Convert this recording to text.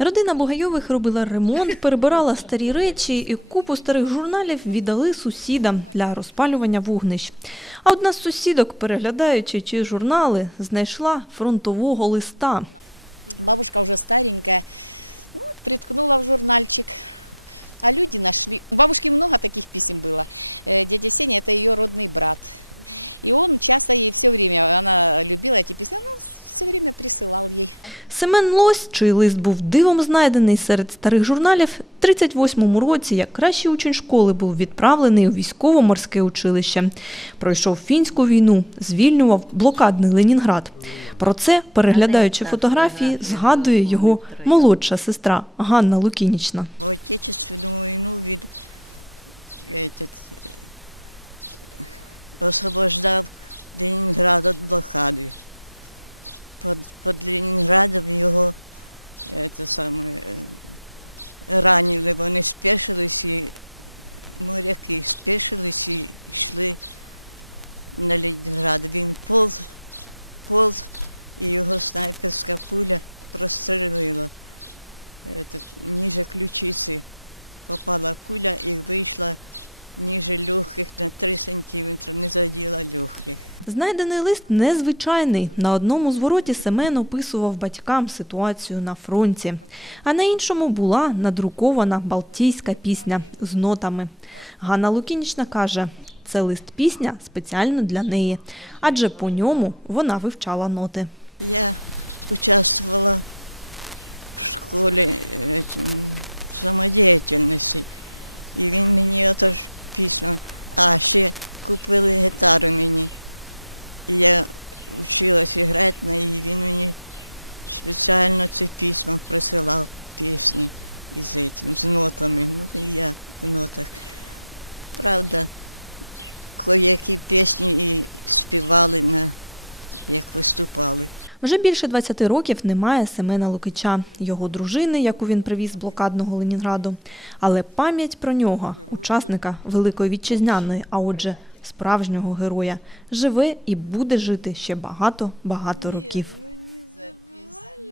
Родина Бугайових робила ремонт, перебирала старі речі і купу старих журналів віддали сусідам для розпалювання вогнищ. А одна з сусідок, переглядаючи ті журнали, знайшла фронтового листа. Бабушка уже старенькая, вот, приткнула в журнальчик. А люди нашли. У бабушки много таких писем было. Э, Дядя Сеня это ее родный брат. И он часто ей все время, она любила эти письма, он все время присылал ей. Семен Лось, чий лист був дивом знайдений серед старих журналів, в 38-му році, як кращий учень школи, був відправлений у військово-морське училище. Пройшов фінську війну, звільнював блокадний Ленінград. Про це, переглядаючи фотографії, згадує його молодша сестра Ганна Лукінічна. в Отечественную войну від освобождав Ленінград від блокади. Под, под Ленінградом його это саме, е, ранили, вони спешились і моряки спешились і йшли на Ленінград. Він полз, полз, і його снайперська пуля прострелила этот, ниже ключицы попала пуля и вышла ниже легких на 3 сантиметра, не задела легких. Знайдений лист незвичайний. На одному звороті Семен описував батькам ситуацію на фронті, а на іншому була надрукована балтійська пісня з нотами. Ганна Лукінічна каже, це лист пісня спеціально для неї, адже по ньому вона вивчала ноти. Я участвовала в школі этим, самодіяльності. І він мені отож пісню. А ще купили гітару мені. І я вчилася грати на її. Він мені спеціально це письмо присилав пісні із этим, з нотами. Ну і я в нотах. Правда, кое-які пісні і співали на як виступали. Вже більше 20 років немає Семена Лукича, його дружини, яку він привіз з блокадного Ленінграду. Але пам'ять про нього, учасника Великої Вітчизняної, а отже, справжнього героя, живе і буде жити ще багато-багато років.